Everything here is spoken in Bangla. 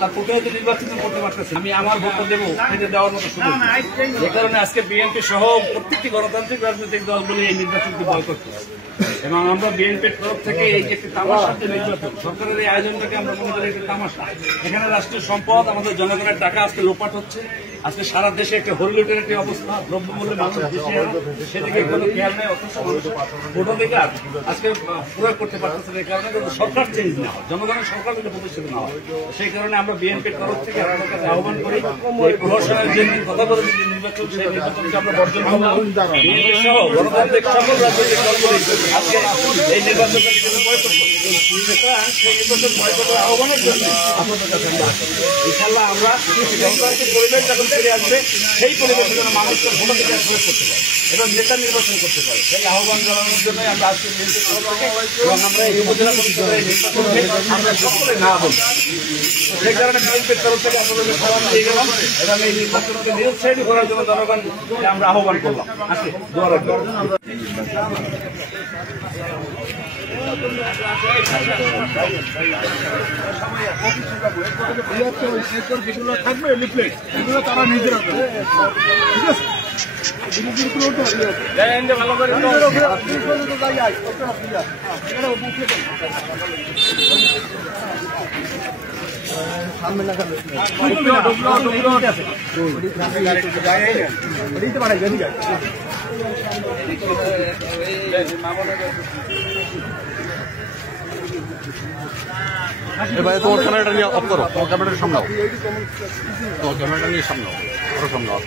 তারপরে হয়তো নির্বাচিত করতে পারতেছে। আমি আমার ভোট দেবো এটা দেওয়ার মতো সুযোগ। যে কারণে আজকে বিএনপি সহ প্রত্যেকটি গণতান্ত্রিক রাজনৈতিক দলগুলি এই নির্বাচনকে বয়কট করছে এবং আমরা বিএনপির তরফ থেকে এই যে একটি তামাশার যে নির্বাচন, সরকারের এই আয়োজনটাকে আমরা মনে করি একটি তামাশা। এখানে রাষ্ট্রীয় সম্পদ, আমাদের জনগণের টাকা আজকে লোপাট হচ্ছে। আজকে সারা দেশে একটা হরিলুটের একটি অবস্থা, দ্রব্যমূল্যে মানুষ দেশে সেদিকে কোনো খেয়াল নেই। অথচ ভোটাধিকার আজকে প্রয়োগ করতে পারতেছে এই কারণে কিন্তু সরকার চেঞ্জ না হয়, জনগণের সরকার কিন্তু প্রতিষ্ঠিত না হয়। সেই কারণে আমরা বিএনপির তরফ থেকে আপনাদের কাছে আহ্বান করি এই প্রহসনের যে কথা বলে যে নির্বাচন, সেই নির্বাচনকে আমরা বর্জন করলাম। বিএনপি সহ গণতান্ত্রিক সকল রাজনৈতিক দলগুলি আজকে এই নির্বাচনকে বয়কট করছে। সেই নির্বাচন বয়কটের আহ্বানের জন্য আপনাদের কাছে ইনশাআল্লাহ আমরা গণতান্ত্রিক পরিবেশ যখন ফিরে আসবে, সেই পরিবেশে যেন মানুষকে ভোটাধিকার প্রয়োগ করতে পারে এবং নেতা নির্বাচন করতে পারে, সেই আহ্বান জানানোর জন্যই আমরা আজকে এবং আমরা এই উপজেলা পরিষদের নির্বাচনকে আমরা সকলে না বলবো। সেই কারণে বিএনপির তরফ থেকে আপনাদের সবাই দিয়ে গেলাম এবং এই নির্বাচনকে নিরুৎসাহিত করার জন্য জনগণ আমরা আহ্বান করলাম। আজকে দোয়া রাখবো। থাকবে লিফলেট, এগুলো তারা নিজেরা করবে, ঠিক আছে? ভালো করে এবারে তোমার ক্যামেরাটা নিয়ে অফ করো, তোমার ক্যামেরাটা সামলাও, তোমার ক্যামেরাটা নিয়ে সামলাও, আরো সামলাও।